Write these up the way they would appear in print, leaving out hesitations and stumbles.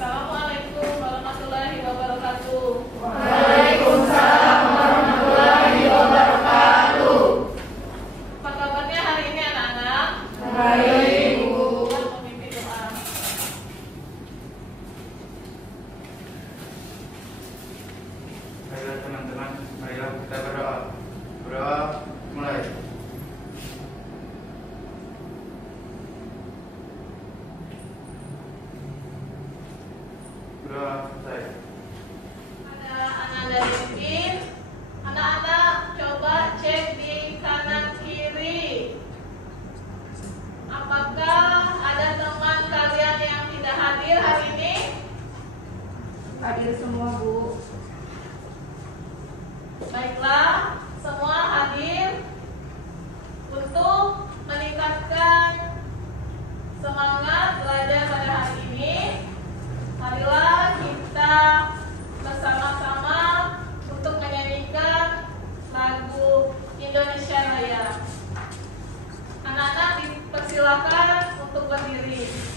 Assalamualaikum warahmatullahi wabarakatuh. Waalaikumsalam warahmatullahi wabarakatuh. Apa kabarnya hari ini anak-anak? Baik, Bu. Memimpin doa. Baiklah teman-teman, marilah kita berdoa. Berdoa mulai. Berdoa selesai. Ada anak dari tim. Anak-anak coba cek di kanan kiri. Apakah ada teman kalian yang tidak hadir hari ini? Hadir semua, Bu. Baiklah, semua hadir untuk meningkatkan semangat belajar pada hari ini. Marilah kita bersama-sama untuk menyanyikan lagu Indonesia Raya. Anak-anak dipersilakan untuk berdiri.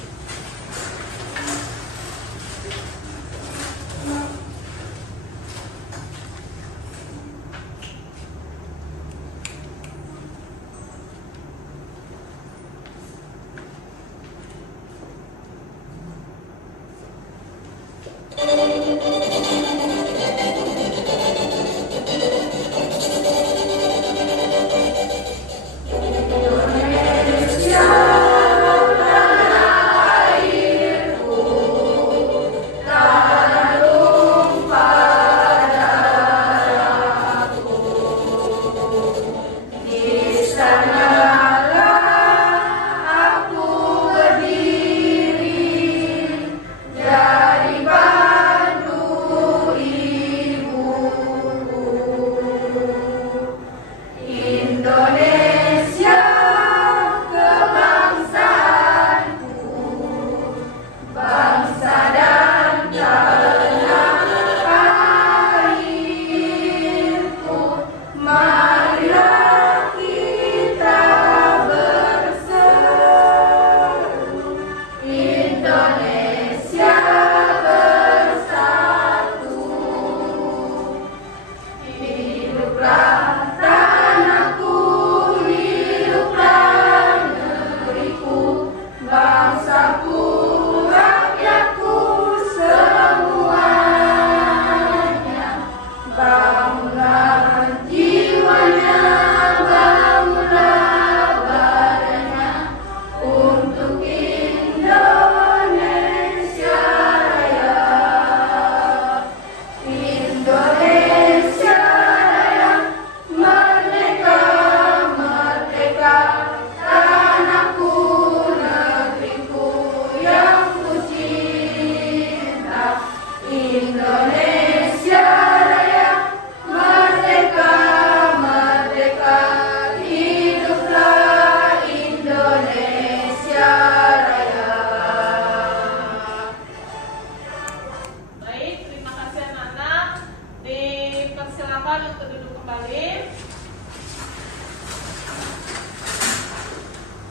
Untuk duduk kembali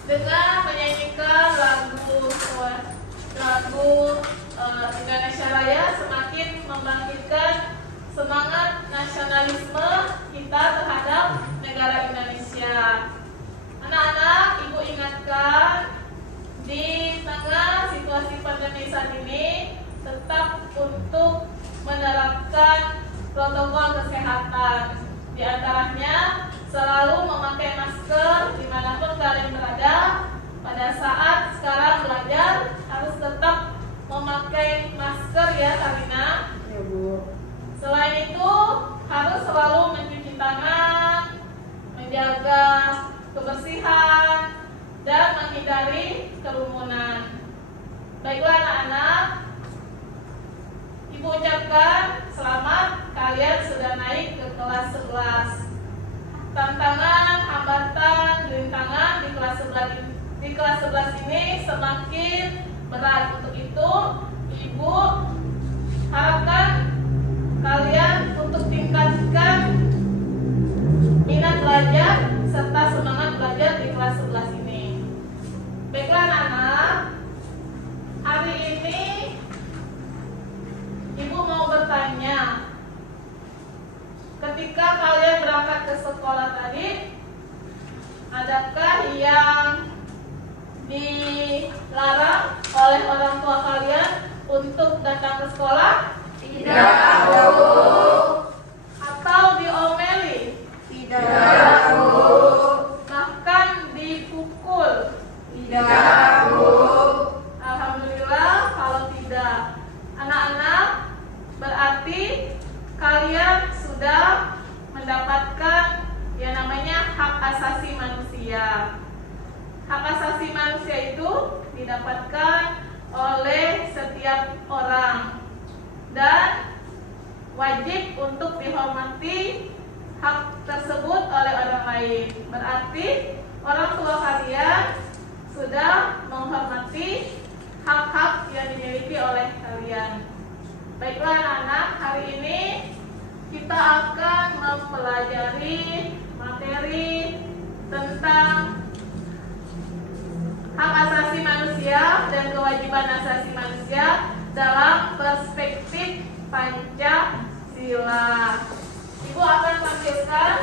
dengan menyanyikan lagu Indonesia Raya semakin membangkitkan semangat nasionalisme kita terhadap negara Indonesia. Anak-anak, Ibu ingatkan di tengah situasi pandemi saat ini tetap untuk menerapkan protokol kesehatan. Di antaranya selalu memakai masker dimanapun kalian berada. Pada saat sekarang belajar harus tetap memakai masker ya Karina. Ya, Bu. Selain itu harus selalu mencuci tangan, menjaga kebersihan dan menghindari kerumunan. Baiklah anak-anak, Ibu ucapkan selamat, kalian sudah naik ke kelas 11. Tantangan, hambatan, rintangan di kelas 11 ini semakin berat. Untuk itu, Ibu harapkan kalian untuk tingkatkan minat belajar serta semangat belajar di kelas 11 ini. Baiklah anak-anak, hari ini ketika kalian berangkat ke sekolah tadi, adakah yang dilarang oleh orang tua kalian untuk datang ke sekolah? Tidak, Bu. Atau diomeli? Tidak, Bu. Bahkan dipukul? Tidak, Bu. Alhamdulillah kalau tidak. Anak-anak, berarti kalian sudah mendapatkan yang namanya hak asasi manusia. Hak asasi manusia itu didapatkan oleh setiap orang dan wajib untuk dihormati hak tersebut oleh orang lain. Berarti orang tua kalian sudah menghormati hak-hak yang dimiliki oleh kalian. Baiklah anak-anak, hari ini kita akan mempelajari materi tentang hak asasi manusia dan kewajiban asasi manusia dalam perspektif Pancasila. Ibu akan tampilkan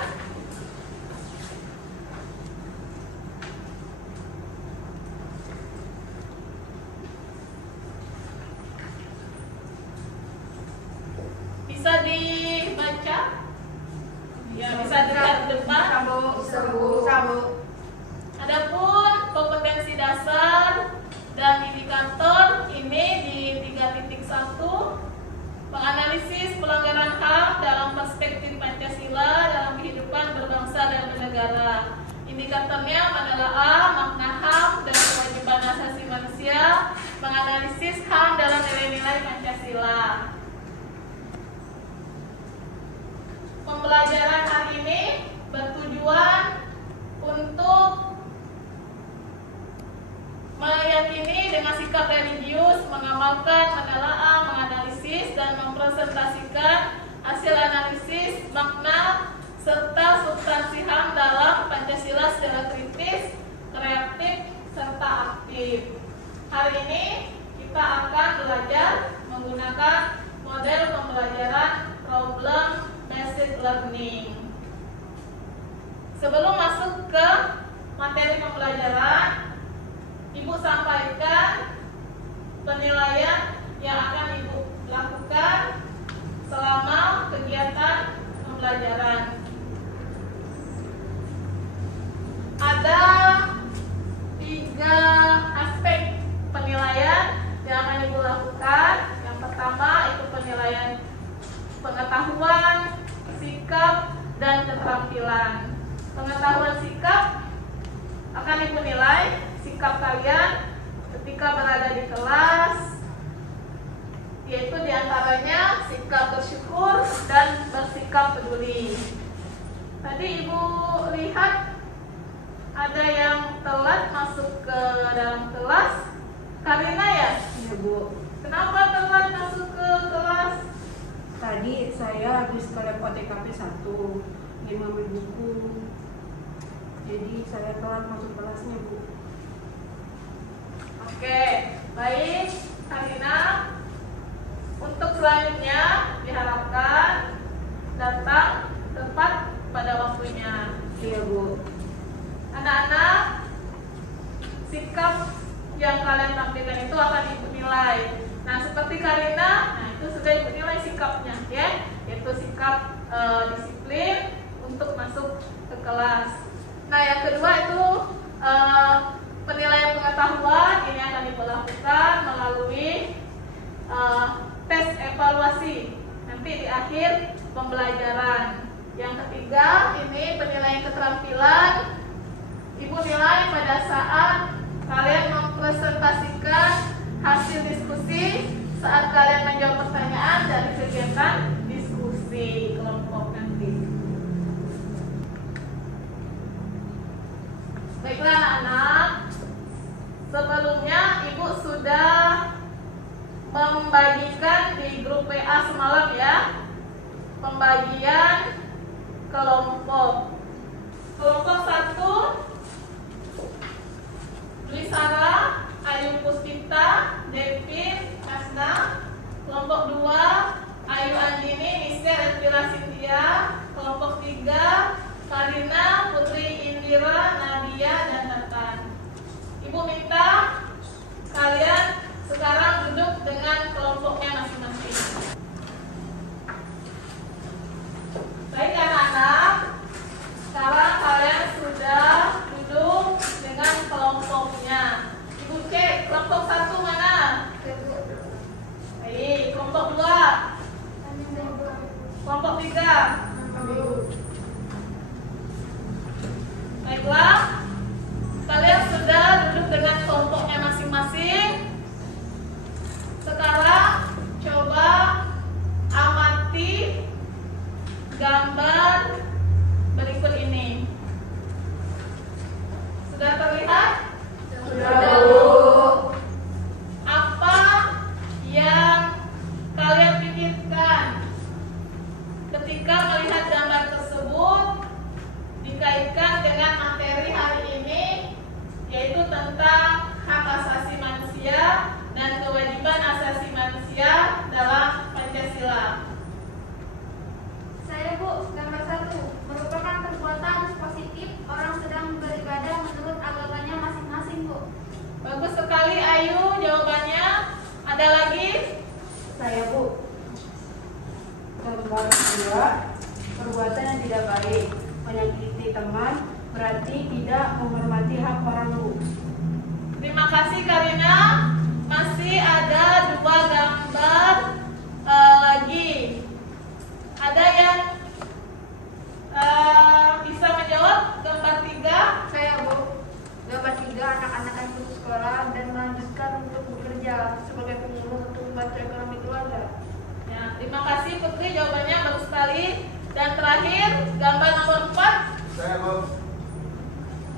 bisa dibaca? Ya, bisa dilihat di depan. Sabu. Adapun kompetensi dasar dan indikator ini di 3.1, menganalisis pelanggaran HAM dalam perspektif Pancasila dalam kehidupan berbangsa dan bernegara. Indikatornya adalah A, makna HAM dan kewajiban asasi manusia, menganalisis HAM dalam nilai-nilai Pancasila. Pembelajaran hari ini bertujuan untuk meyakini dengan sikap religius, mengamalkan, menelaah, menganalisis, dan mempresentasikan hasil analisis, makna, serta substansi HAM dalam Pancasila secara kritis, kreatif, serta aktif. Hari ini kita akan belajar menggunakan model pembelajaran problem based learning. Sebelum masuk ke materi pembelajaran, Ibu sampaikan penilaian yang akan Ibu lakukan selama kegiatan pembelajaran. Ada 3 aspek penilaian yang akan Ibu lakukan. Yang pertama itu penilaian pengetahuan, sikap, dan keterampilan. Pengetahuan sikap akan Ibu nilai sikap kalian ketika berada di kelas, yaitu diantaranya sikap bersyukur dan bersikap peduli. Tadi Ibu lihat ada yang telat masuk ke dalam kelas. Karina ya? Iya, Bu. Kenapa telat masuk ke kelas? Tadi saya habis ke lab OTKP 1 ngambil buku. Jadi saya telat masuk kelasnya, Bu. Oke, baik Karina. Untuk selanjutnya diharapkan datang tepat pada waktunya. Iya, Bu. Anak-anak, sikap yang kalian tampilkan itu akan Ibu nilai. Nah, seperti Karina, itu sudah Ibu nilai sikapnya, ya, yaitu sikap disiplin untuk masuk ke kelas. Nah, yang kedua itu penilaian pengetahuan. Ini akan Ibu lakukan melalui tes evaluasi nanti di akhir pembelajaran. Yang ketiga, ini penilaian keterampilan. Ibu nilai pada saat kalian mempresentasikan hasil diskusi saat kalian menjawab pertanyaan dari kegiatan diskusi kelompok nanti. Baiklah anak-anak, sebelumnya Ibu sudah membagikan di grup WA semalam ya, pembagian kelompok. Kelompok 1, Lisara, Ayu Puspita, Devin, Kasna. Kelompok 2, Ayu Andini, Mister, Elvira Cynthia. Kelompok 3 Karina, Putri, Indira, Nadia, dan Tatan. Ibu minta kalian sekarang duduk dengan kelompoknya masing-masing. Baik anak-anak, sekarang kalian sudah duduk dengan kelompoknya. Ibu cek kelompok 1 mana? Baik, kelompok 2, kelompok 3. Baiklah, kalian sudah duduk dengan kelompoknya masing-masing. Sekarang coba amati gambar berikut ini. Sudah terlihat? Sudah, Bu. Apa yang kalian pikirkan ketika melihat gambar tersebut dikaitkan dengan materi hari ini, yaitu tentang hak asasi manusia dan kewajiban asasi manusia dalam Pancasila? Saya, Bu, gambar 1 merupakan perbuatan positif orang sedang beribadah menurut agamanya masing-masing, Bu. Bagus sekali Ayu jawabannya. Ada lagi? Saya, Bu. Gambar 2, perbuatan yang tidak baik, menyakiti teman, berarti tidak menghormati hak orang, Bu. Terima kasih Karina. Masih ada 2 gambar lagi. Ada yang bisa menjawab gambar 3? Saya, Bu. Gambar 3 anak-anak yang putus sekolah dan melanjutkan untuk bekerja sebagai penyuluh untuk membantu ekonomi keluarga. Ya, terima kasih Putri, jawabannya bagus sekali. Dan terakhir, gambar nomor 4. Saya, Bu.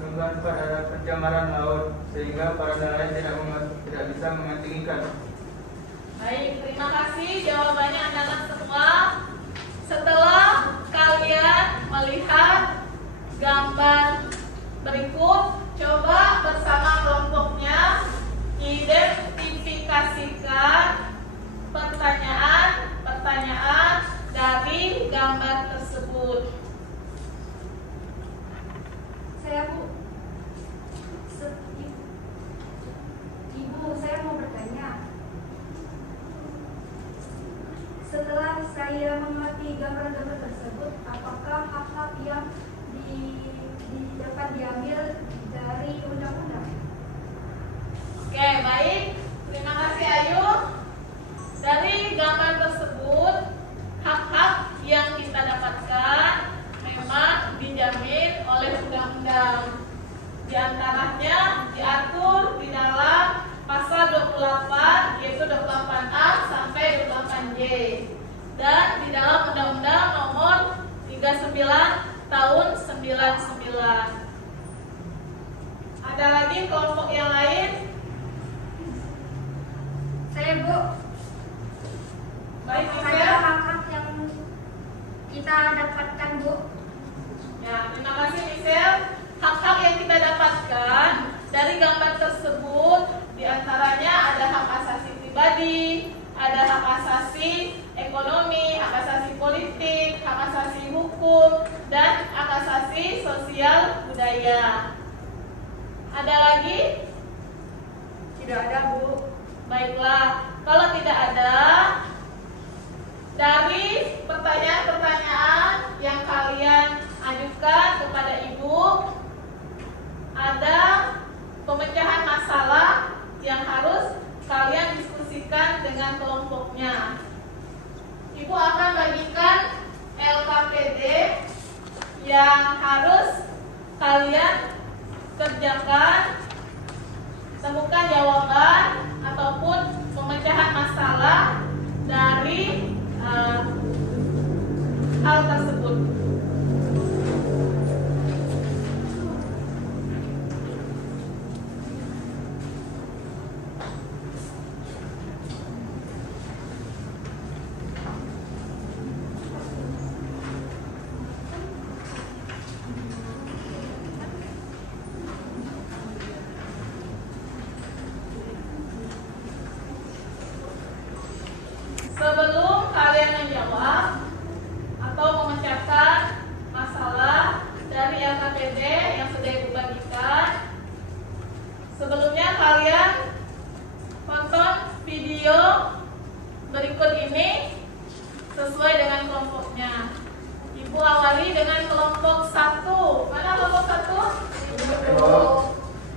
Gambar pada pencemaran laut sehingga para nelayan tidak bisa memancing ikan. Baik, terima kasih jawabannya anak-anak semua. Setelah kalian melihat gambar berikut, coba bersama kelompoknya identifikasikan pertanyaan-pertanyaan dari gambar tersebut. Saya, Bu. Ibu, saya mau bertanya. Setelah saya mengerti gambar-gambar tersebut, apakah hak-hak yang dapat diambil dari undang-undang? Oke, baik. Terima kasih Ayu. Dari gambar tersebut, hak-hak yang kita dapatkan memang dijamin oleh undang-undang. Di antaranya diatur di dalam pasal 28, yaitu 28A sampai 28J, dan di dalam Undang-Undang Nomor 39 Tahun 99. Ada lagi kelompok yang lain? Saya, Bu. Baik, Ada Michelle. hak-hak yang kita dapatkan, Bu. Ya, terima kasih Michelle. Hak-hak yang kita dapatkan dari gambar tersebut diantaranya ada hak asasi pribadi, ada hak asasi ekonomi, hak asasi politik, hak asasi hukum, dan hak asasi sosial budaya. Ada lagi? Tidak ada, Bu. Baiklah, kalau tidak ada, dari pertanyaan-pertanyaan yang kalian ajukan kepada Ibu, ada pemecahan masalah yang harus kalian diskusikan dengan kelompoknya. Ibu akan bagikan LKPD yang harus kalian kerjakan, temukan jawaban ataupun pemecahan masalah dari hal tersebut. kalian tonton video berikut ini sesuai dengan kelompoknya. Ibu awali dengan kelompok 1. Mana kelompok 1?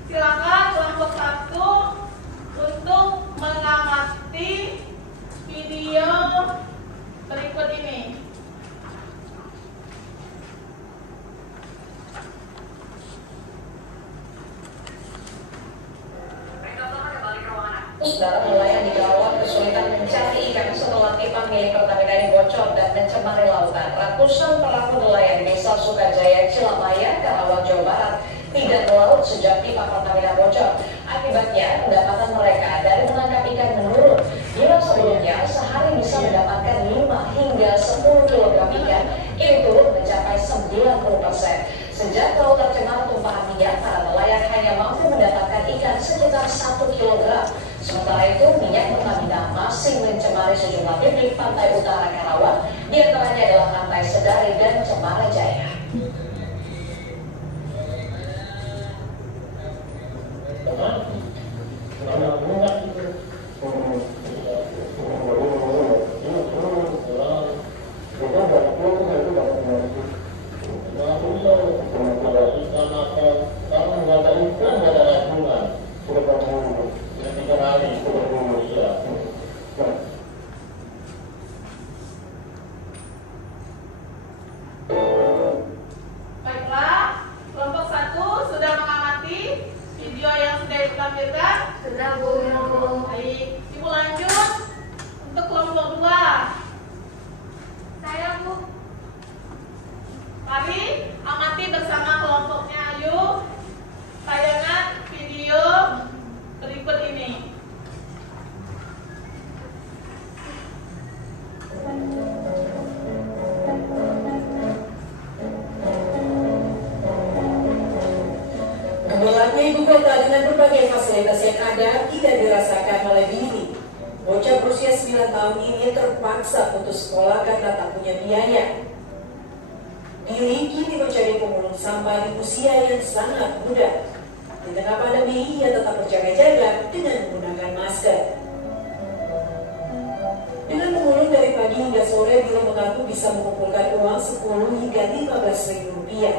Silakan kelompok 1 untuk mengamati video berikut ini. Saudara nelayan di Karawang kesulitan mencari ikan setelah pipa milik Pertamina ini bocor dan mencemari lautan. Ratusan pelaku nelayan di Desa Sukajaya, Cilamaya, Karawang, Jawa Barat tidak melaut sejak pipa Pertamina bocor. Akibatnya pendapatan mereka dari menangkap ikan menurun. Bila sebelumnya sehari bisa mendapatkan 5 hingga 10 kg ikan, kini turun mencapai 90%. Sejak laut tercemar tumpahan minyak, para nelayan hanya mampu mendapatkan ikan sekitar 1 kg. Sementara itu, minyak Pertamina masih mencemari sejumlah titik pantai utara Karawang, di antaranya adalah Pantai Sedari dan Cemara Jaya. Baiklah, kelompok 1 sudah mengamati video yang sudah ditampilkan. Sudah, Bu. Baik, Ibu lanjut untuk kelompok 2. Saya, Bu. Mari amati bersama kelompoknya. Yuk, tayangan video berikut ini. Gemerlapnya ibu kota dengan berbagai fasilitas yang ada tidak dirasakan oleh Billy. Bocah berusia 9 tahun ini terpaksa putus sekolah karena tak punya biaya. Billy kini menjadi pemulung sampah di usia yang sangat muda. Di tengah pandemi, ia tetap berjaga-jaga dengan menggunakan masker. Dengan memulung dari pagi hingga sore, Billy mengaku bisa mengumpulkan uang 10 hingga 15 ribu rupiah.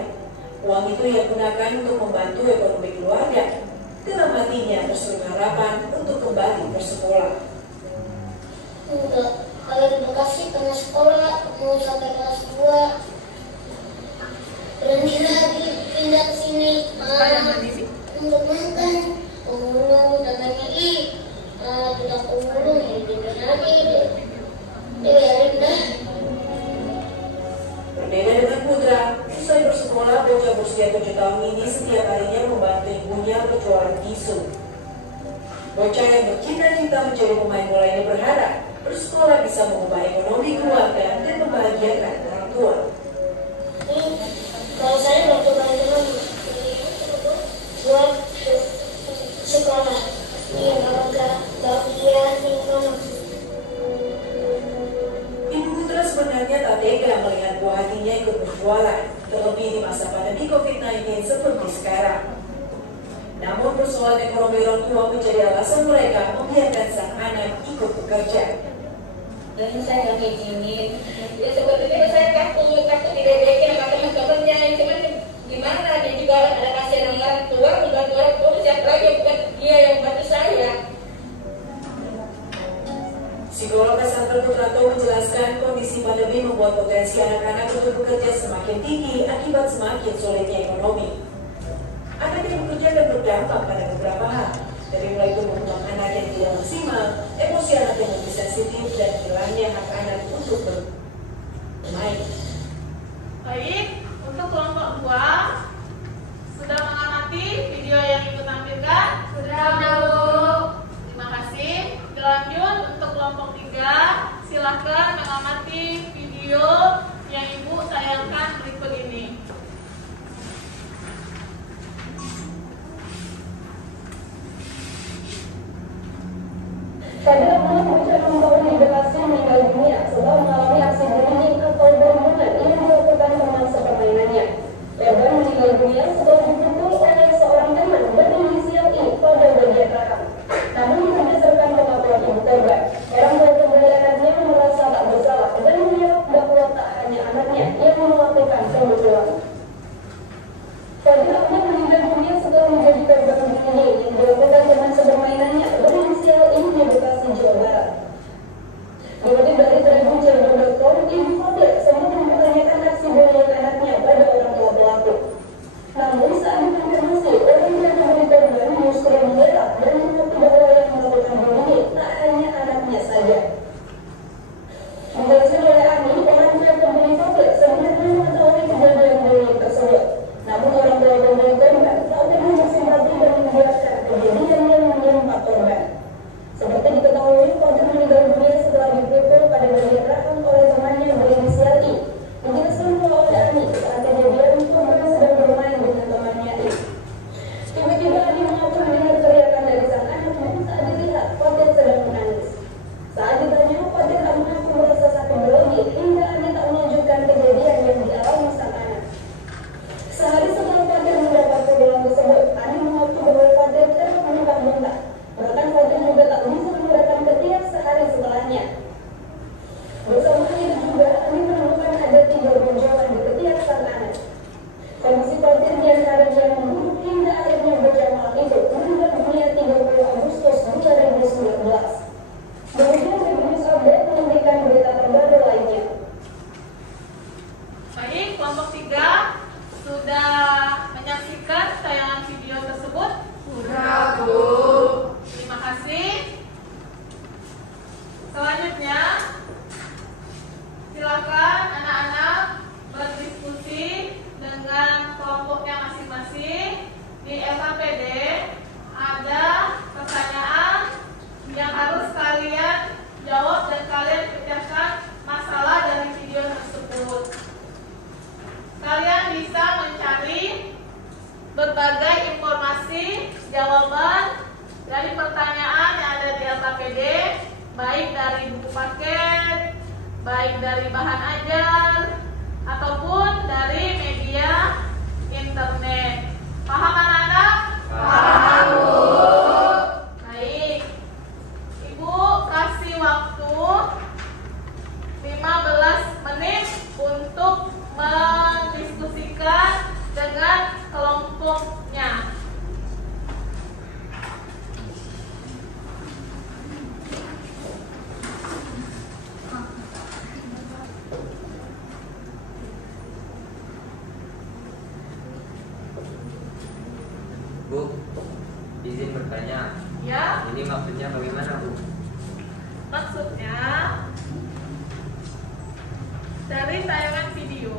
Uang itu ia gunakan untuk membantu ekonomi keluarga. Dalam hatinya tersulut harapan untuk kembali bersekolah. Enggak, kalau di Bekasi pernah sekolah, mau sampai kelas 2. Berhenti lagi pindah ke sini. Untuk makan. Pemulung katanya tidak pemulung, pindah lagi. Biarin dah. Berbeda dengan Putra, usai bersekolah, bocah berusia 7 tahun ini setiap harinya membantu ibunya berjualan tisu. Bocah yang bercita-cita menjadi pemain bola ini berharap bersekolah bisa mengubah ekonomi keluarga dan membahagiakan orang tua. Kalau saya waktu belajar buat sekolah, bahagia lingkungan. Ibu Putra sebenarnya tak tega melihat buah hatinya ikut berjualan, terlebih di masa pandemi COVID-19 seperti sekarang. Namun persoalan ekonomi orang tua menjadi alasan mereka membiarkan sang anak ikut bekerja. Dan saya nggak ngizinin. Ya sebetulnya saya takut diledekin sama teman-temannya. Cuman gimana, dia juga ada kasihan orang tua, membantu orang tua, siapa lagi bukan dia yang membantu saya. Psikolog Pesantren Putrato menjelaskan kondisi pandemi membuat potensi anak-anak untuk bekerja semakin tinggi akibat semakin sulitnya ekonomi. Anak yang bekerja dan berdampak pada beberapa hal, dari mulai tumbuh kembang anak yang tidak maksimal, emosi anak yang lebih sensitif, dan hilangnya hak anak untuk bermain. Baik, untuk kelompok 2 sudah mengamati video yang Ibu tampilkan? Sudah, Bu. Terima kasih. Lanjut untuk kelompok 3, silahkan mengamati video yang Ibu tayangkan berikut ini. Saudara bocah membawa di Bekasi meninggal dunia setelah mengalami aksi berunying atau berhubungan yang dilakukan teman sepermainannya. Korban meninggal dunia setelah dipukul oleh seorang teman berinisial I pada bagian rahang. Dikutip dari tribunjabar.com, Ibu Fadil sempat mempertanyakan aksi bulian anaknya pada orang tua pelaku. Namun saat dikonfirmasi, orang yang memberi korban justru mengelak dan mengaku bahwa yang melakukan bullying tak hanya anaknya saja. Dijelaskan oleh Ani, orang tua pemberi Fadil sebenarnya mengetahui kejadian bullying tersebut. Namun orang tua pemberi korban tak pernah bersimpati dan membiarkan kejadian yang menimpa korban. Seperti diketahui, Fadil meninggal dunia setelah dipukul pada bagian rahang oleh temannya berinisial I. Dijelaskan pula oleh Ani, saat kejadian korban sedang bermain dengan temannya I. Tiba-tiba Ani mengaku mendengar teriakan dari sang anak, namun saat dilihat Fadil sedang menangis. Saat ditanya, Fadil tak mengaku merasa sakit berlebih hingga Ani tak menunjukkan kejadian yang dialami sang anak. Sehari setelah Fadil mendapat pukulan tersebut, Ani mengaku bahwa Fadil terus memuntah-muntah. Bahkan Fadil juga tak bisa menggerakkan ketiak sehari setelahnya. Bersama itu juga, Ani menemukan ada 3 benjolan di ketiak sang anak. Kondisi Fadil diantaranya memburuk hingga akhirnya bocah malam itu meninggal dunia 30 Agustus 2019. Kemudian Tribun Update menyampaikan berita terbaru lainnya. Baik, kelompok 3 sudah menyaksikan tayangan video tersebut? Sudah, Bu. Terima kasih. Selanjutnya, silakan anak-anak berdiskusi dengan kelompoknya masing-masing. Di LKPD ada pertanyaan yang harus kalian jawab dan kalian pecahkan masalah dari video tersebut. Kalian bisa mencari berbagai informasi jawaban dari pertanyaan yang ada di LKPD, baik dari buku paket, baik dari bahan ajar, ataupun dari media internet. Paham anak-anak? Paham, Bu. Baik. Ibu kasih waktu 15 menit untuk mendiskusikan dengan kelompoknya. Bu, izin bertanya. Ya, Ini maksudnya bagaimana, Bu? maksudnya dari tayangan video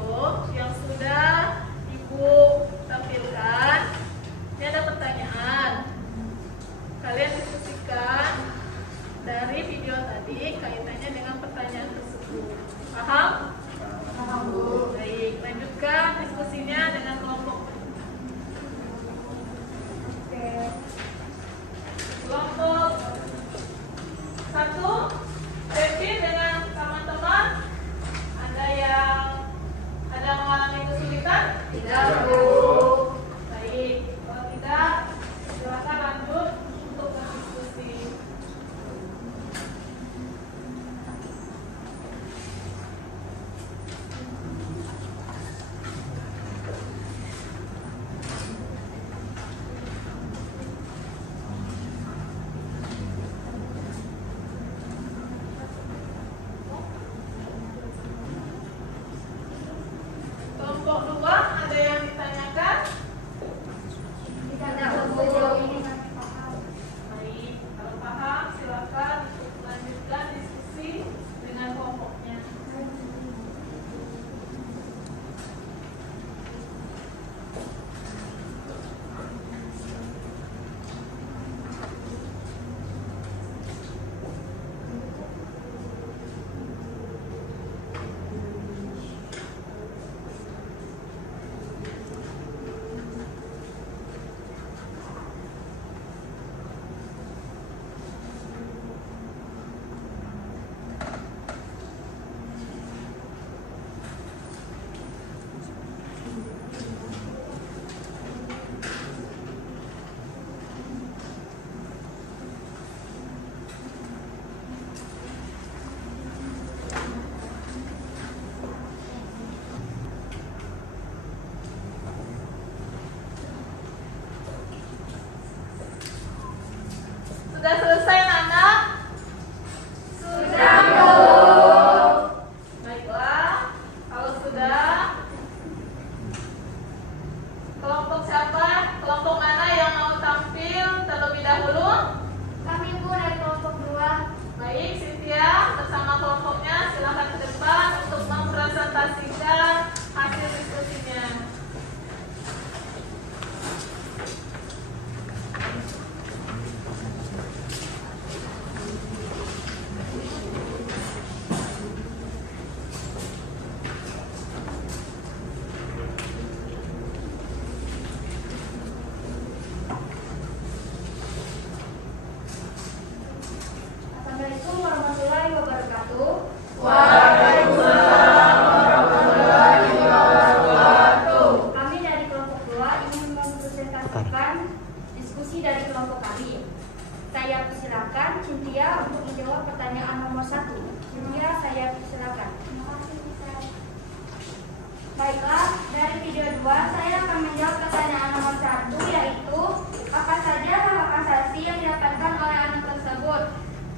yang sudah Ibu tampilkan, ini ada pertanyaan. Kalian diskusikan dari video tadi kaitannya dengan pertanyaan tersebut. Paham? Paham, Bu. Baik, lanjutkan diskusinya dengan kelompok. Oke. Kelompok kedua, saya akan menjawab pertanyaan nomor 1, yaitu apa saja hak asasi yang didapatkan oleh anak tersebut.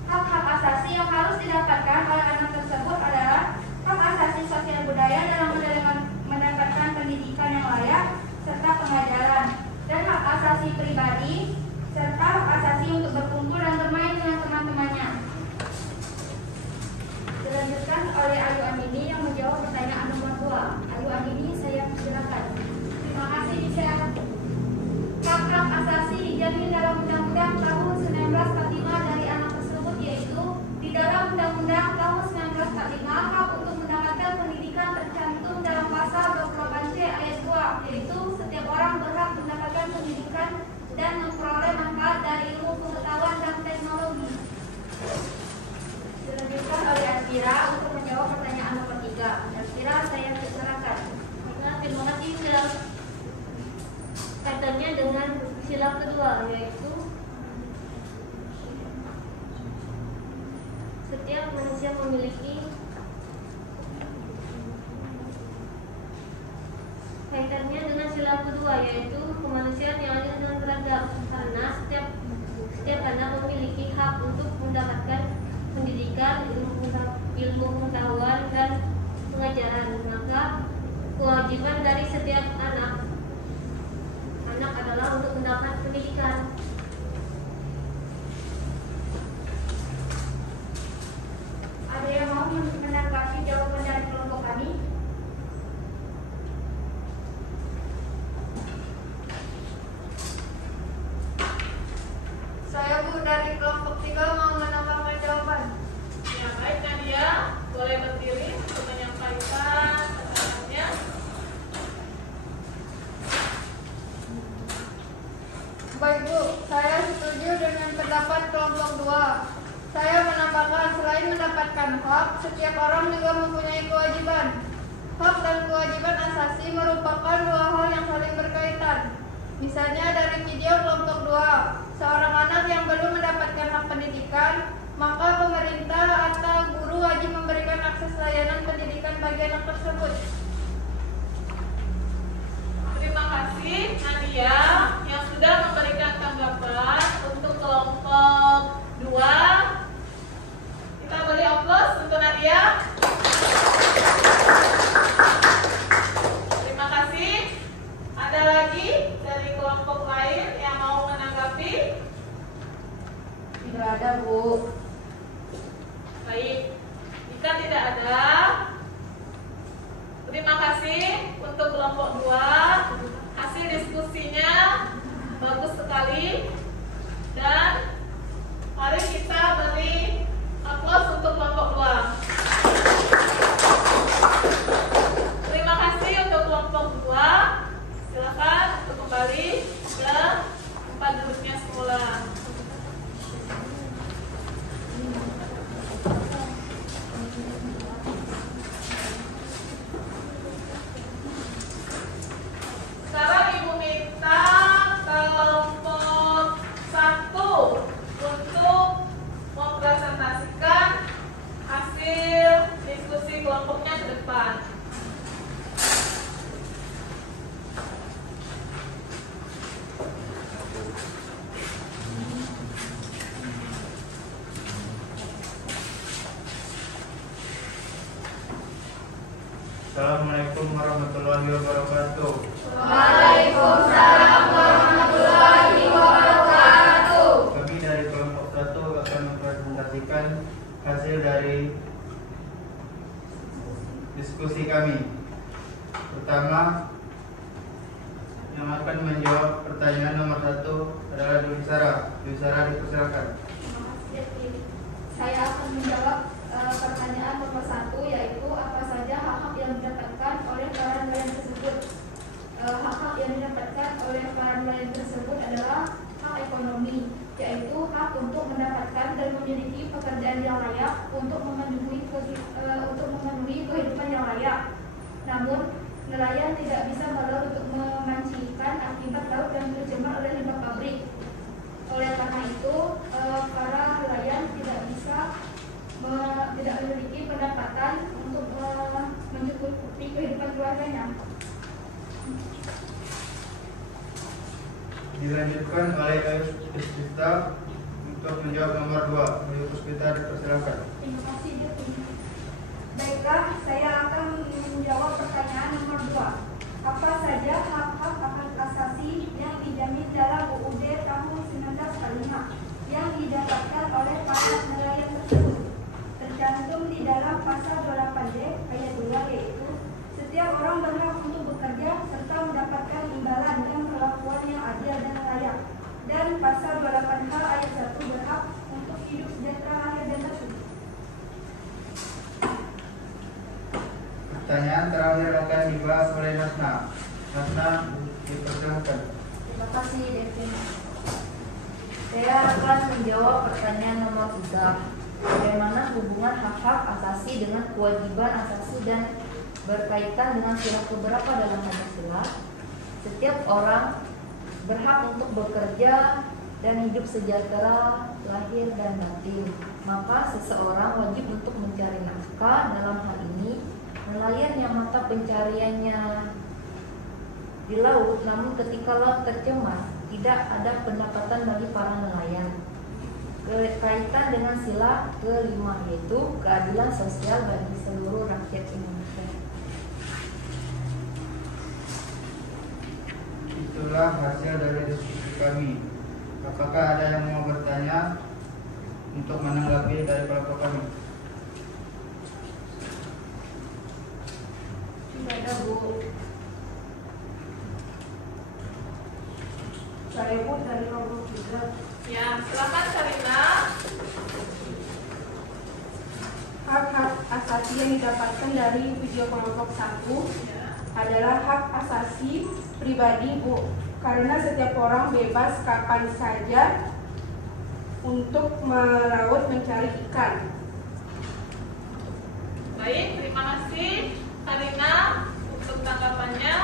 Hak-hak asasi yang harus didapatkan oleh anak tersebut adalah hak asasi sosial budaya dalam mendapatkan pendidikan yang layak serta pengajaran, dan hak asasi pribadi serta hak asasi untuk berkumpul dan bermain dengan teman-temannya. Dilanjutkan oleh Ayu Andini yang menjawab pertanyaan nomor 2. Ayu Andini, saya silakan. Terima kasih, Michelle. Hak-hak asasi dijamin dalam Undang-Undang tahun 1945 dari anak tersebut, yaitu di dalam Undang-Undang tahun 1945 hak untuk mendapatkan pendidikan tercantum dalam pasal 28C ayat 2, yaitu setiap orang berhak mendapatkan pendidikan dan memperoleh manfaat dari ilmu pengetahuan dan teknologi. Dilanjutkan oleh Elvira untuk menjawab pertanyaan nomor 3. Elvira, saya silakan. Terima kasih. Kaitannya dengan sila kedua, yaitu setiap manusia memiliki kemanusiaan yang adil dan beradab, karena setiap anak memiliki hak untuk mendapatkan pendidikan, ilmu pengetahuan dan pengajaran. Maka kewajiban dari setiap anak adalah untuk mendapat pendidikan. Ada yang mau menanggapi jawaban dari kelompok kami? Saya Bu dari kelompok 3 mau menambahkan jawaban. Ya, baik Nadia, boleh berdiri untuk menyampaikan pertanyaannya. Baik Bu, saya setuju dengan pendapat kelompok 2. Saya menambahkan selain mendapatkan hak, setiap orang juga mempunyai kewajiban. Hak dan kewajiban asasi merupakan dua hal yang saling berkaitan. Misalnya dari video kelompok 2, seorang anak yang belum mendapatkan hak pendidikan, maka pemerintah atau guru wajib memberikan akses layanan pendidikan bagi anak tersebut. Terima kasih Nadia yang sudah memberikan tanggapan untuk kelompok 2. Kita beri aplaus untuk Nadia. Terima kasih. Ada lagi dari kelompok lain yang mau menanggapi? Tidak ada, Bu. Baik, jika tidak ada, terima kasih untuk kelompok 2. Hasil diskusinya bagus sekali, dan mari kita beri aplaus untuk kelompok 2. Terima kasih untuk kelompok 2. Silakan untuk kembali ke tempat duduknya semula. Sekarang Ibu minta kelompok 1 untuk mempresentasikan hasil diskusi kelompoknya ke depan. Assalamualaikum warahmatullahi wabarakatuh. Waalaikumsalam warahmatullahi wabarakatuh. Kami dari kelompok 1 akan mempresentasikan hasil dari diskusi kami. Pertama, yang akan menjawab pertanyaan nomor 1 adalah Dwi Sarah. Dwi Sarah, dipersilakan. Saya akan menjawab pertanyaan nomor 1, yaitu apa saja hak-hak yang didapatkan oleh para nelayan tersebut. Hak-hak yang didapatkan oleh para nelayan tersebut adalah hak ekonomi, yaitu hak untuk mendapatkan dan memiliki pekerjaan yang layak untuk memenuhi kehidupan yang layak. Namun, nelayan tidak bisa melaut untuk memancingkan akibat laut yang tercemar oleh limbah pabrik. Oleh karena itu, para nelayan tidak memiliki pendapatan untuk mencukupi kehidupan keluarganya. Dilanjutkan oleh Ayus Puspita untuk menjawab nomor 2. Ayus Puspita dipersilakan. Terima kasih, Baiklah, saya akan menjawab pertanyaan nomor 2. Apa saja hak-hak asasi yang dijamin dalam UUD tahun 1945 yang didapatkan oleh para nelayan tersebut? Tercantum di dalam pasal 28D ayat 2, yaitu setiap orang berhak untuk bekerja serta mendapatkan imbalan dan perlakuan yang adil dan layak. Dan pasal 28H ayat 1 berhak untuk hidup sejahtera lahir dan batin. Pertanyaan terakhir akan dibahas oleh Nasna. Nasna dipersilakan. Terima kasih, Devin. Saya akan menjawab pertanyaan nomor 3. Bagaimana hubungan hak-hak asasi dengan kewajiban asasi dan berkaitan dengan sila keberapa dalam Pancasila? Setiap orang berhak untuk bekerja dan hidup sejahtera lahir dan batin. Maka seseorang wajib untuk mencari nafkah, dalam hal ini nelayan yang mata pencariannya di laut, namun ketika laut tercemar tidak ada pendapatan bagi para nelayan. Berkaitan dengan sila kelima, yaitu keadilan sosial bagi seluruh rakyat Indonesia. Itulah hasil dari diskusi kami. Apakah ada yang mau bertanya untuk menanggapi dari kelompok kami? Tidak ada, Bu. Saya pun dari kelompok 3. Ya, silakan Karina. Hak-hak asasi yang didapatkan dari video kelompok 1 adalah hak asasi pribadi, Bu. Karena setiap orang bebas kapan saja untuk melaut mencari ikan. Baik, terima kasih Karina untuk tanggapannya.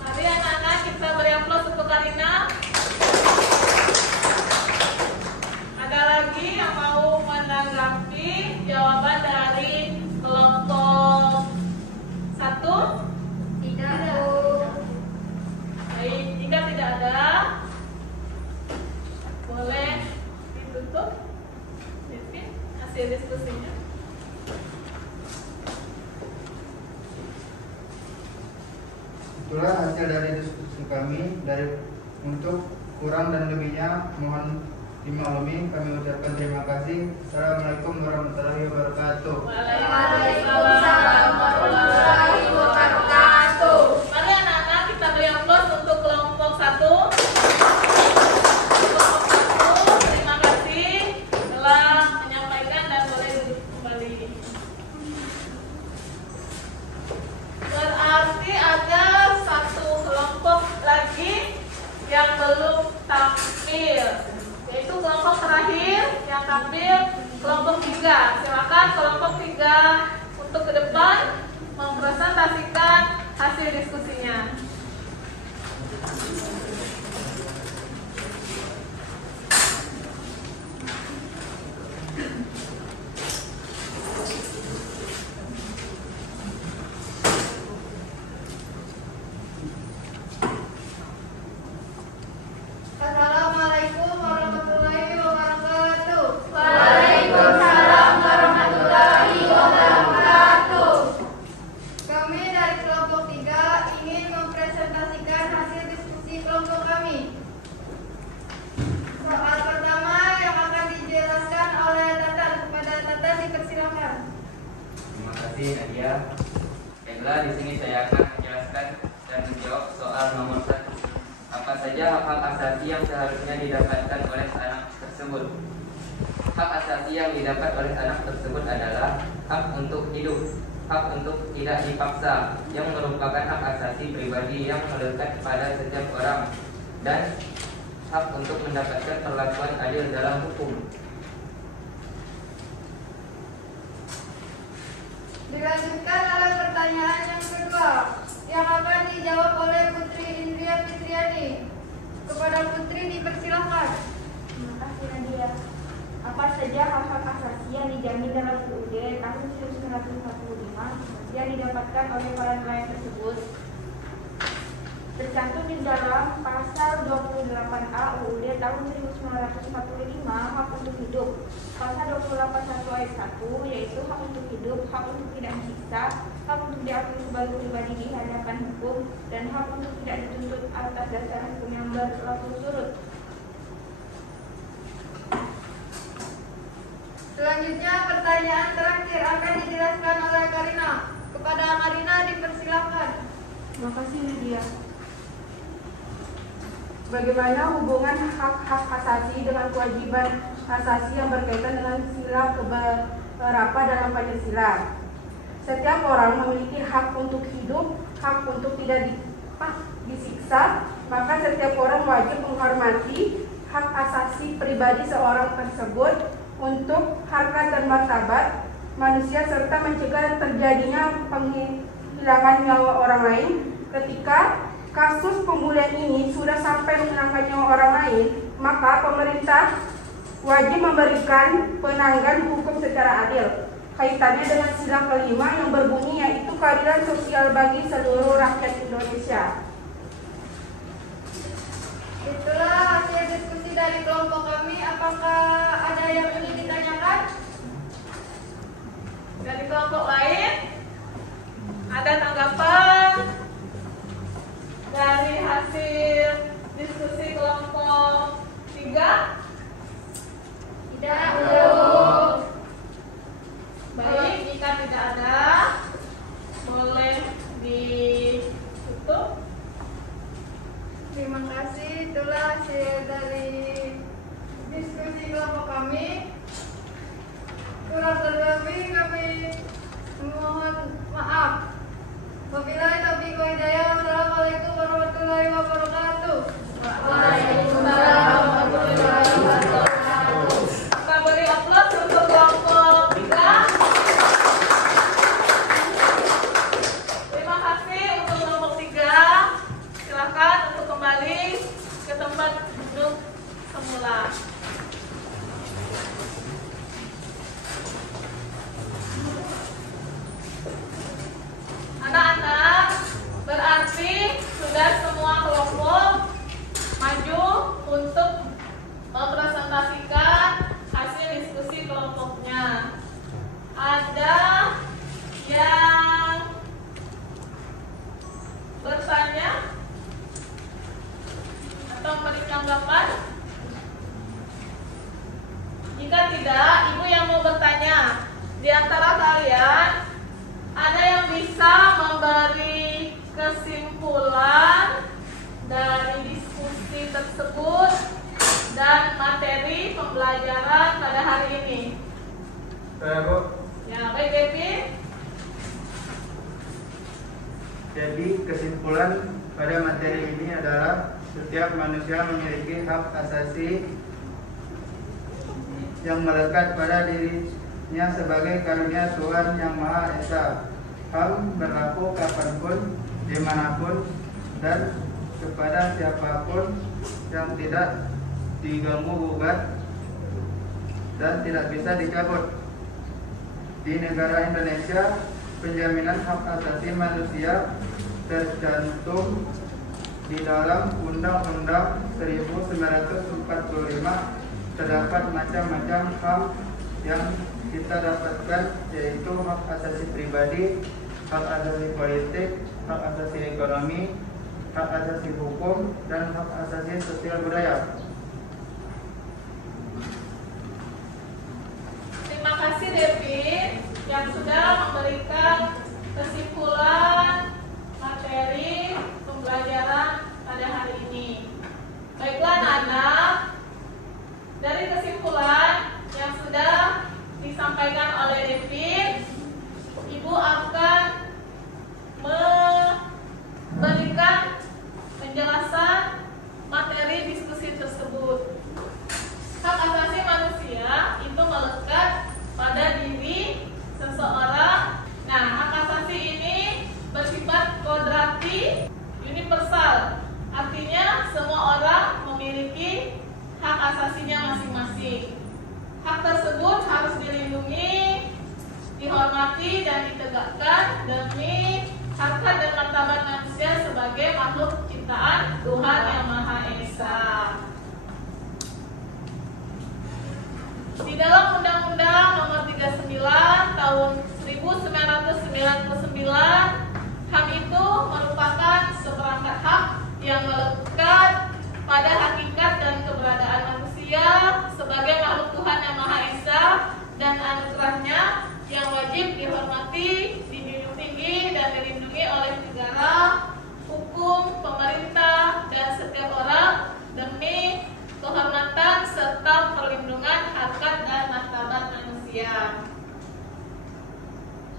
Mari anak-anak kita beri aplaus untuk Karina. Ada lagi yang mau menanggapi jawaban dari kelompok 1? Tidak. Baik, jika tidak ada, boleh ditutup hasil diskusinya. Itulah hasil dari diskusi kami. Untuk kurang dan lebihnya mohon dimaklumi. Kami ucapkan terima kasih. Assalamualaikum warahmatullahi wabarakatuh. Waalaikumsalam warahmatullahi wabarakatuh. Mari anak-anak kita beri aplaus untuk kelompok 1. Kelompok 1, terima kasih telah menyampaikan dan boleh duduk kembali. Berarti ada satu kelompok lagi yang belum tampil, yaitu kelompok terakhir yang tampil, kelompok 3. Silakan kelompok 3 untuk ke depan mempresentasikan hasil diskusinya. Assalamualaikum warahmatullahi wabarakatuh. Waalaikumsalam warahmatullahi wabarakatuh. Kami dari kelompok 3 ingin mempresentasikan hasil diskusi kelompok kami. Soal pertama yang akan dijelaskan oleh Tata. Kepada Tata dipersilakan. Terima kasih Nadia. Baiklah, di sini saya akan menjelaskan dan menjawab soal nomor 1. Apa saja hak-hak asasi yang seharusnya didapatkan oleh anak tersebut? Hak asasi yang didapat oleh anak tersebut adalah hak untuk hidup, hak untuk tidak dipaksa, yang merupakan hak asasi pribadi yang melekat pada setiap orang, dan hak untuk mendapatkan perlakuan adil dalam hukum. Dilanjutkan oleh pertanyaan yang kedua yang akan dijawab oleh Putri Indria Fitriani. Kepada Putri dipersilakan. Terima kasih, Nadia. Apa saja hak-hak asasi yang dijamin dalam UUD tahun 1945 yang didapatkan oleh para nelayan tersebut? Tercantum di dalam pasal 28A UUD tahun 1945 hak untuk hidup. Pasal 281 ayat 1 yaitu hak untuk hidup, hak untuk tidak disiksa, hak untuk diakui sebagai pribadi di hadapan hukum, dan hak untuk tidak dituntut atas dasar hukum yang berlaku surut. Selanjutnya pertanyaan terakhir akan dijelaskan oleh Karina. Kepada Karina dipersilakan. Terima kasih Lydia. Bagaimana hubungan hak-hak asasi dengan kewajiban asasi yang berkaitan dengan sila keberapa dalam Pancasila? Setiap orang memiliki hak untuk hidup, hak untuk tidak disiksa, maka setiap orang wajib menghormati hak asasi pribadi seorang tersebut untuk harkat dan martabat manusia serta mencegah terjadinya penghilangan nyawa orang lain. Ketika kasus pembulian ini sudah sampai menghilangkan nyawa orang lain, maka pemerintah wajib memberikan penanggan hukum secara adil. Kaitannya dengan sila kelima yang berbunyi yaitu keadilan sosial bagi seluruh rakyat Indonesia. Itulah hasil diskusi dari kelompok kami. Apakah ada yang ingin ditanyakan? Dari kelompok lain ada tanggapan dari hasil diskusi kelompok 3? Tidak. Baik, jika tidak ada, boleh ditutup. Terima kasih. Itulah hasil dari diskusi kelompok kami. Kurang lebih kami mohon maaf. Wabillahi taufiq wal hidayah. Wassalamualaikum warahmatullahi wabarakatuh. Waalaikumsalam warahmatullahi wabarakatuh. Kita beri aplaus untuk kelompok 3. Terima kasih untuk kelompok 3. Silakan untuk kembali ke tempat duduk semula. Anak-anak, berarti sudah semua kelompok maju untuk mempresentasikan hasil diskusi kelompoknya. Ada yang bertanya atau memberi tanggapan? Jika tidak, ibu yang mau bertanya. Di antara kalian ada yang bisa memberi kesimpulan dari diskusi tersebut dan materi pembelajaran pada hari ini? Saya Bu. Ya, baik Devi. Jadi kesimpulan pada materi ini adalah setiap manusia memiliki hak asasi yang melekat pada dirinya sebagai karunia Tuhan Yang Maha Esa. HAM berlaku kapanpun, dimanapun, dan kepada siapapun yang tidak diganggu gugat dan tidak bisa dicabut. Di negara Indonesia, penjaminan hak asasi manusia tercantum di dalam Undang-Undang 1945. Terdapat macam-macam HAM yang kita dapatkan, yaitu hak asasi pribadi, hak asasi politik, hak asasi ekonomi, hak asasi hukum, dan hak asasi sosial budaya. Terima kasih Devi yang sudah memberikan kesimpulan materi pembelajaran pada hari ini. Baiklah anak-anak, dari kesimpulan yang sudah disampaikan oleh Devi, Ibu akan memberikan penjelasan materi diskusi tersebut. Hak asasi manusia itu melekat pada diri seseorang. Nah, hak asasi ini bersifat kodrati, universal. Artinya semua orang memiliki hak asasinya masing-masing. Hak tersebut harus dilindungi, dihormati, dan ditegakkan demi harkat dan martabat manusia sebagai makhluk ciptaan Tuhan Yang Maha Esa. Di dalam Undang-Undang Nomor 39 Tahun 1999, HAM itu merupakan seperangkat hak yang melekat pada hakikat dan keberadaan manusia sebagai makhluk Tuhan Yang Maha Esa dan anugerahnya yang wajib dihormati, dijunjung tinggi dan dilindungi oleh negara, hukum, pemerintah, dan setiap orang demi kehormatan serta perlindungan harkat dan martabat manusia.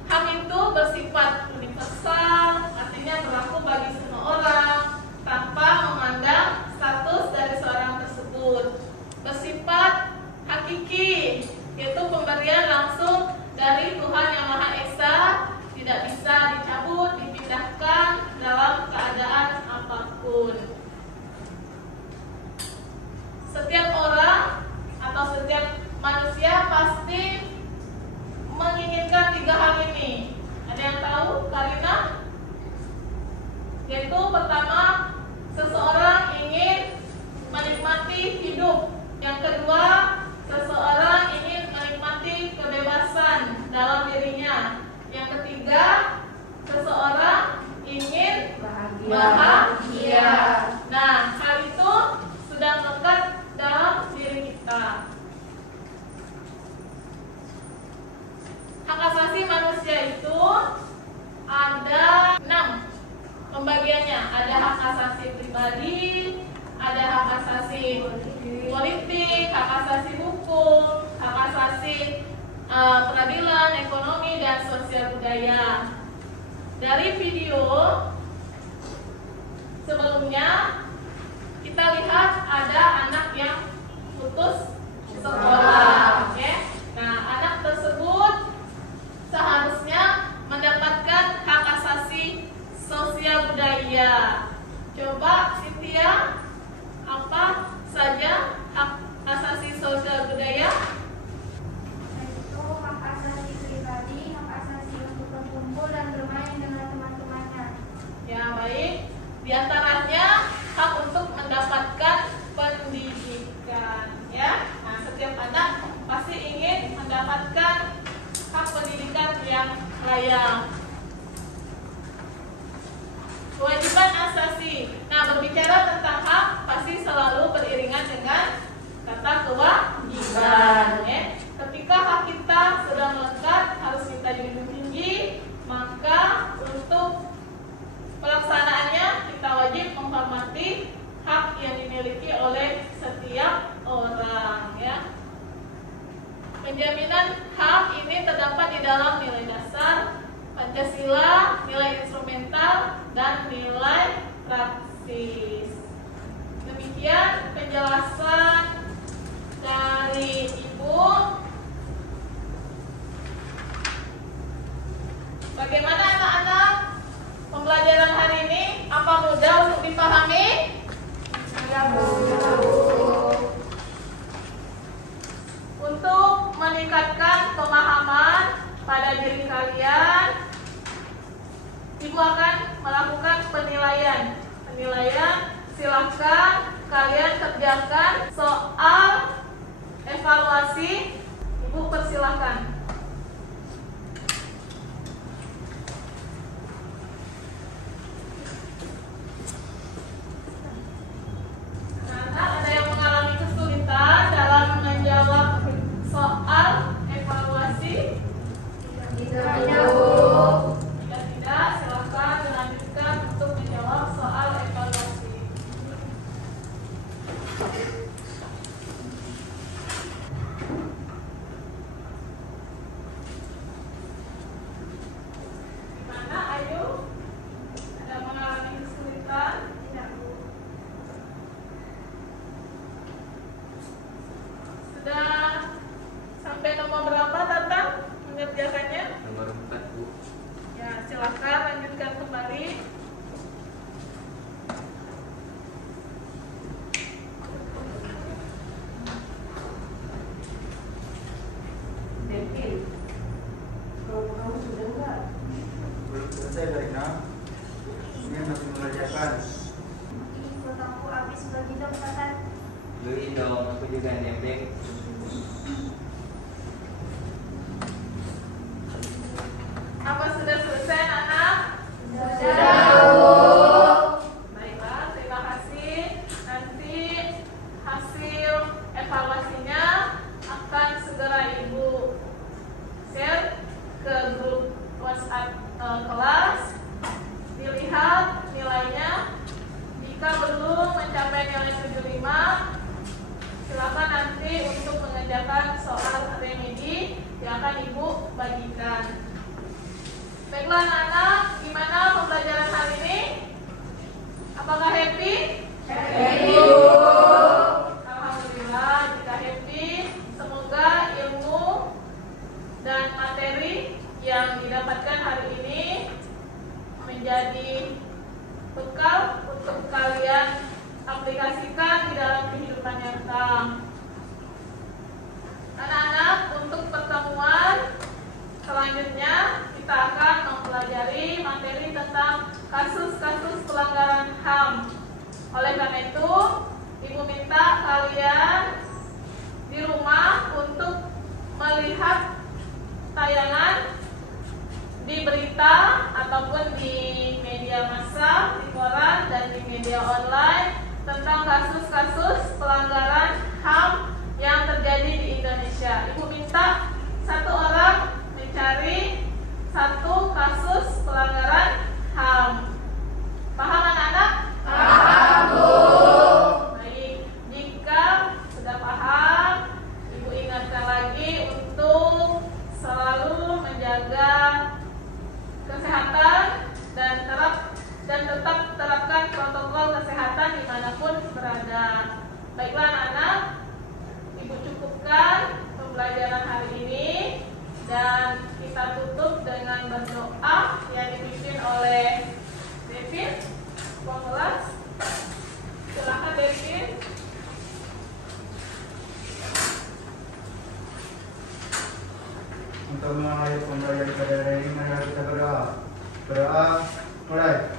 HAM itu bersifat universal, artinya berlaku bagi semua orang tanpa memandang status dari seorang tersebut. Bersifat hakiki, yaitu pemberian langsung dari Tuhan Yang Maha Esa, tidak bisa dicabut, dipindahkan dalam keadaan apapun. Setiap orang atau setiap manusia pasti menginginkan 3 hal ini. Ada yang tahu, Karina? Yaitu pertama, seseorang ingin menikmati hidup. Yang kedua, seseorang ingin menikmati kebebasan dalam dirinya. Yang ketiga, seseorang ingin bahagia. Nah, hal itu sudah melekat dalam diri kita. Hak asasi manusia itu ada 6 pembagiannya. Ada hak asasi pribadi, ada hak asasi politik, hak asasi hukum, hak asasi peradilan, ekonomi, dan sosial budaya. Dari video sebelumnya kita lihat ada anak yang putus sekolah, ya. Nah, anak tersebut seharusnya mendapatkan hak asasi sosial budaya. Coba Cynthia, apa saja hak asasi sosial budaya? Itu hak asasi pribadi, hak asasi untuk berkumpul dan bermain dengan teman-temannya. Ya, baik. Di antaranya hak untuk mendapatkan pendidikan, ya. Nah, setiap anak pasti ingin mendapatkan hak pendidikan yang layak. Kewajiban asasi. Nah, berbicara tentang hak pasti selalu beriringan dengan kata kewajiban, ya. Ketika hak kita sudah melekat, harus kita junjung tinggi, maka untuk pelaksanaannya kita wajib menghormati hak yang dimiliki oleh setiap orang, ya. Penjaminan hak ini terdapat di dalam nilai dasar Pancasila, nilai instrumental, dan nilai praksis. Demikian penjelasan dari Ibu. Bagaimana anak-anak? Pembelajaran hari ini apa mudah untuk dipahami? Untuk meningkatkan pemahaman pada diri kalian, Ibu akan melakukan penilaian. Silakan kalian kerjakan soal evaluasi. Ibu persilahkan. Ada yang mengalami kesulitan dalam menjawab soal evaluasi? Jika tidak, silakan dilanjutkan untuk menjawab soal evaluasi. Karina ingin masih mengerjakan. Ikut aku habis bagi dong kakak. Beli dong, aku juga nebeng. Apa sudah selesai, anak? Sudah, Bu. Baiklah, terima kasih. Nanti hasil evaluasinya akan segera Ibu share ke grup WhatsApp kelas. Dilihat nilainya. Jika belum mencapai nilai 75, silakan nanti untuk mengerjakan soal remedi yang akan Ibu bagikan. Baiklah anak-anak, gimana pembelajaran hari ini? Apakah happy? Happy. Alhamdulillah, jika happy, semoga ilmu dan materi yang didapatkan hari ini menjadi bekal untuk kalian aplikasikan di dalam kehidupan nyata. Anak-anak, untuk pertemuan selanjutnya kita akan mempelajari materi tentang kasus-kasus pelanggaran HAM. Oleh karena itu, Ibu minta kalian di rumah untuk melihat tayangan di berita ataupun di media massa, di koran dan di media online tentang kasus-kasus pelanggaran HAM yang terjadi di Indonesia. Ibu minta satu orang mencari satu kasus pelanggaran HAM. Paham anak-anak? Paham, Bu. Baik, jika sudah paham, Ibu ingatkan lagi untuk selalu menjaga kesehatan dan tetap terapkan protokol kesehatan dimanapun berada. Baiklah anak-anak, Ibu cukupkan pembelajaran hari ini dan kita tutup dengan berdoa yang dipimpin oleh Devin, Ketua kelas. Silakan Devin. Untuk mengakhiri pembelajaran pada hari ini, mari kita berdoa. Berdoa, mulai.